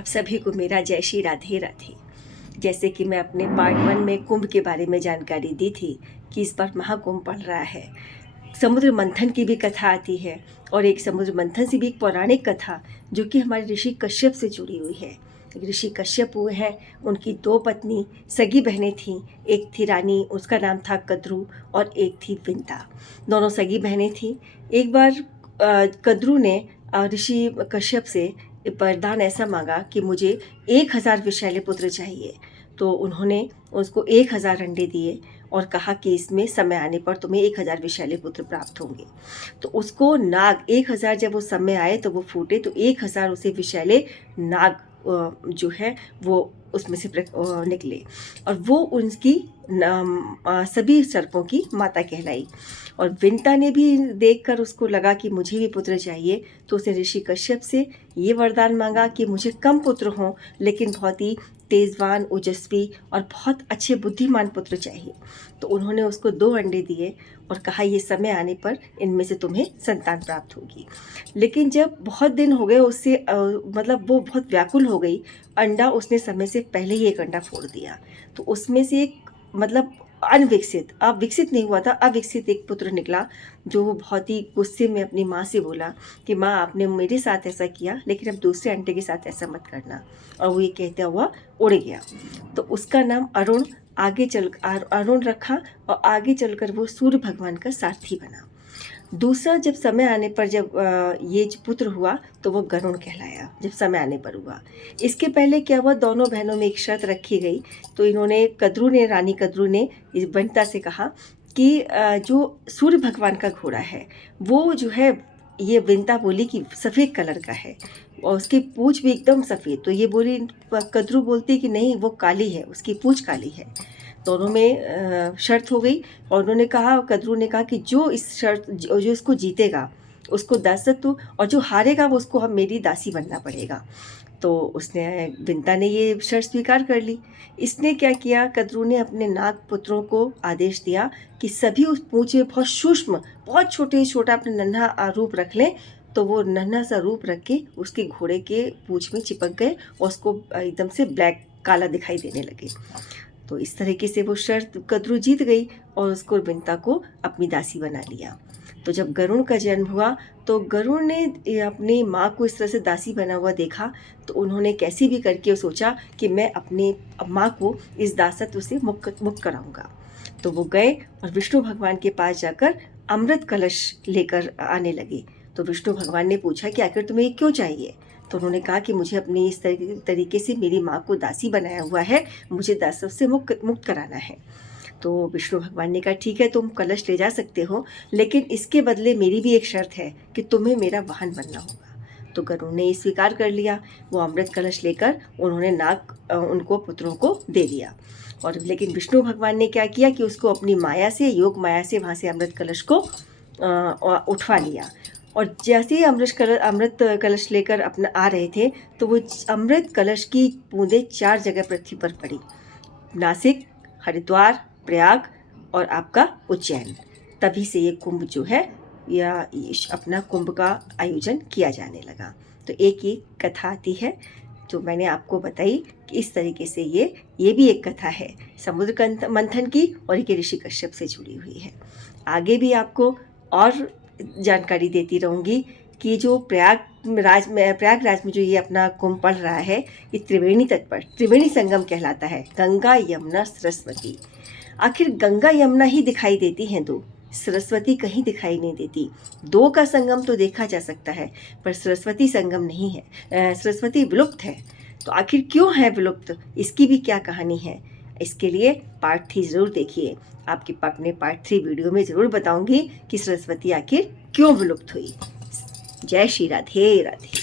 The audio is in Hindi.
आप सभी को मेरा जय श्री राधे राधे। जैसे कि मैं अपने पार्ट 1 में कुंभ के बारे में जानकारी दी थी कि इस बार महाकुंभ पड़ रहा है। समुद्र मंथन की भी कथा आती है और एक समुद्र मंथन से भी एक पौराणिक कथा जो कि हमारे ऋषि कश्यप से जुड़ी हुई है। ऋषि कश्यप वो हैं, उनकी 2 पत्नी सगी बहनें थीं। एक थी रानी, उसका नाम था कद्रू, और एक थी विंता। दोनों सगी बहनें थीं। एक बार कद्रू ने ऋषि कश्यप से वरदान ऐसा मांगा कि मुझे 1000 विषैले पुत्र चाहिए। तो उन्होंने उसको 1000 अंडे दिए और कहा कि इसमें समय आने पर तुम्हें 1000 विषैले पुत्र प्राप्त होंगे। तो उसको नाग 1000 जब वो समय आए तो वो फूटे, तो 1000 उसे विषैले नाग जो है वो उसमें से निकले और वो उनकी सभी सर्पों की माता कहलाई। और विंता ने भी देखकर उसको लगा कि मुझे भी पुत्र चाहिए, तो उसने ऋषि कश्यप से ये वरदान मांगा कि मुझे कम पुत्र हों लेकिन बहुत ही तेजवान, ओजस्वी और बहुत अच्छे बुद्धिमान पुत्र चाहिए। तो उन्होंने उसको 2 अंडे दिए और कहा ये समय आने पर इनमें से तुम्हें संतान प्राप्त होगी। लेकिन जब बहुत दिन हो गए उससे मतलब वो बहुत व्याकुल हो गई, अंडा उसने समय से पहले ही एक अंडा फोड़ दिया। तो उसमें से एक मतलब विकसित नहीं हुआ था, अविकसित एक पुत्र निकला, जो वो बहुत ही गुस्से में अपनी माँ से बोला कि माँ आपने मेरे साथ ऐसा किया लेकिन अब दूसरे अंडे के साथ ऐसा मत करना। और वो ये कहता हुआ उड़ गया। तो उसका नाम अरुण रखा और आगे चलकर वो सूर्य भगवान का सारथी बना। दूसरा जब समय आने पर जब ये जो पुत्र हुआ तो वो गरुण कहलाया, जब समय आने पर हुआ। इसके पहले क्या हुआ, दोनों बहनों में एक शर्त रखी गई। तो रानी कद्रू ने इस वनिता से कहा कि जो सूर्य भगवान का घोड़ा है वो जो है, ये विंता बोली कि सफ़ेद कलर का है और उसकी पूँछ भी एकदम सफ़ेद। तो ये बोली, कद्रू बोलती कि नहीं वो काली है, उसकी पूँछ काली है। दोनों में शर्त हो गई और उन्होंने कहा, कद्रू ने कहा कि जो इसको जीतेगा उसको दासत्व, और जो हारेगा वो उसको मेरी दासी बनना पड़ेगा। तो विंता ने ये शर्त स्वीकार कर ली। इसने क्या किया, कद्रू ने अपने नाग पुत्रों को आदेश दिया कि सभी उस पूँछ में बहुत सूक्ष्म, बहुत छोटा अपना नन्हा रूप रख लें। तो वो नन्हा सा रूप रख के उसके घोड़े के पूँछ में चिपक गए और उसको एकदम से ब्लैक काला दिखाई देने लगे। तो इस तरीके से वो शर्त कद्रू जीत गई और उसको विंता को अपनी दासी बना लिया। तो जब गरुण का जन्म हुआ तो गरुण ने अपनी माँ को इस तरह से दासी बना हुआ देखा, तो उन्होंने कैसे भी करके सोचा कि मैं अपनी माँ को इस दासत्व से मुक्त कराऊंगा। तो वो गए और विष्णु भगवान के पास जाकर अमृत कलश लेकर आने लगे। तो विष्णु भगवान ने पूछा कि आखिर तुम्हें क्यों चाहिए। तो उन्होंने कहा कि मुझे अपनी इस तरीके से मेरी माँ को दासी बनाया हुआ है, मुझे दासत्व से मुक्त कराना है। तो विष्णु भगवान ने कहा ठीक है, तुम कलश ले जा सकते हो, लेकिन इसके बदले मेरी भी एक शर्त है कि तुम्हें मेरा वाहन बनना होगा। तो गरुड़ ने स्वीकार कर लिया। वो अमृत कलश लेकर उन्होंने उनको पुत्रों को दे दिया। और लेकिन विष्णु भगवान ने क्या किया कि उसको अपनी माया से, योग माया से वहाँ से अमृत कलश को उठवा लिया। और जैसे ही अमृत कलश लेकर अपना आ रहे थे तो वो अमृत कलश की बूंदें 4 जगह पृथ्वी पर पड़ी, नासिक, हरिद्वार, प्रयाग और आपका उज्जैन। तभी से ये कुंभ जो है या अपना कुंभ का आयोजन किया जाने लगा। तो एक ये कथा आती है जो मैंने आपको बताई कि इस तरीके से ये भी एक कथा है समुद्र मंथन की और एक ऋषि कश्यप से जुड़ी हुई है। आगे भी आपको और जानकारी देती रहूँगी कि जो प्रयागराज में जो ये अपना कुंभ पड़ रहा है, ये त्रिवेणी तट पर त्रिवेणी संगम कहलाता है, गंगा यमुना सरस्वती। आखिर गंगा यमुना ही दिखाई देती हैं 2, सरस्वती कहीं दिखाई नहीं देती। 2 का संगम तो देखा जा सकता है पर सरस्वती संगम नहीं है, सरस्वती विलुप्त है। तो आखिर क्यों है विलुप्त, इसकी भी क्या कहानी है, इसके लिए पार्ट 3 ज़रूर देखिए। अपने पार्ट 3 वीडियो में ज़रूर बताऊंगी कि सरस्वती आखिर क्यों विलुप्त हुई। जय श्री राधे राधे।